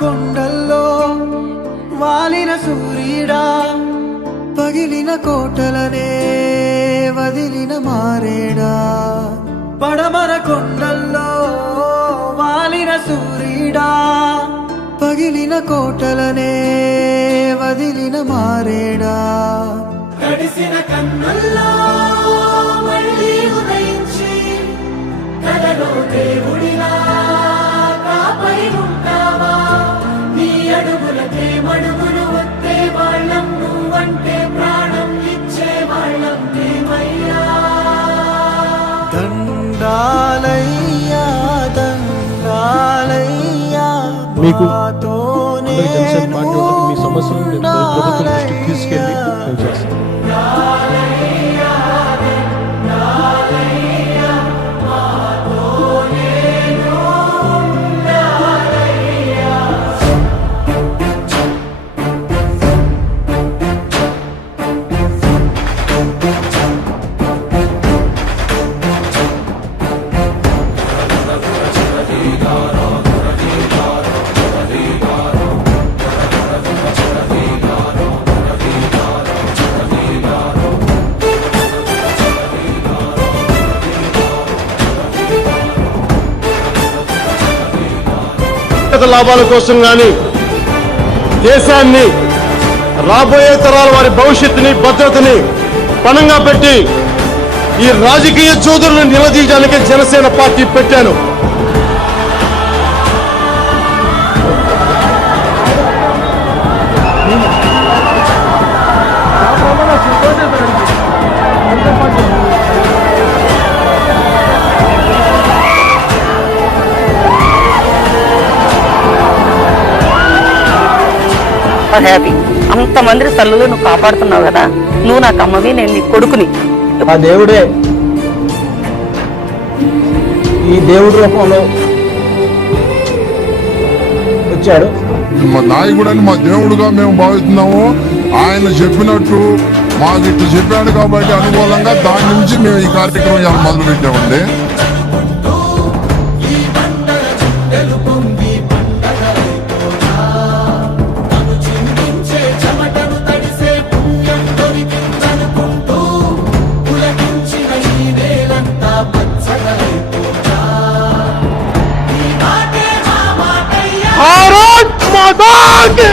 కొండల్లో వాలిన సూర్యుడా, పగిలిన కోటలనే వదిలిన మారేడా. పడమర కొండల్లో వాలిన సూర్యుడా, పగిలిన కోటలనే వదిలిన మారేడా. తడిసిన కన్నుల్లో మళ్ళీ ఉదయించి కలలో దేవుడిలా కాపై ఉంటావా. నీ అడుగులకే మడుగులు వస్తే వాళ్ళం, నువ్వంటే ప్రాణం ఇచ్చే వాళ్ళం మేమయ్యా. దండాలయ్యా దండాలయ్యా, మీకు జనసేన పార్టీ వాళ్ళకు మీ సమస్యలను ప్రభుత్వం దృష్టికి తీసుకెళ్ళి మేము చేస్తాం. లాభాల కోసం కానీ దేశాన్ని, రాబోయే తరాల వారి భవిష్యత్తుని, భద్రతని పణంగా పెట్టి ఈ రాజకీయ చోదరులను నిలదీయడానికి జనసేన పార్టీ పెట్టాను. హ్యాపీ. అంతమంది తల్లులు నువ్వు కాపాడుతున్నావు కదా, నువ్వు నాకు అమ్మవి, నేను నీ కొడుకుని. ఆ దేవుడే ఈ దేవుడి రూపంలో వచ్చాడు. మా నాయకుడని మా దేవుడుగా మేము భావిస్తున్నాము. ఆయన చెప్పినట్టు మాకు ఇట్లా చెప్పాడు కాబట్టి అనుకూలంగా దాని నుంచి మేము ఈ కార్యక్రమం మొదలు పెట్టామండి. भारत माता की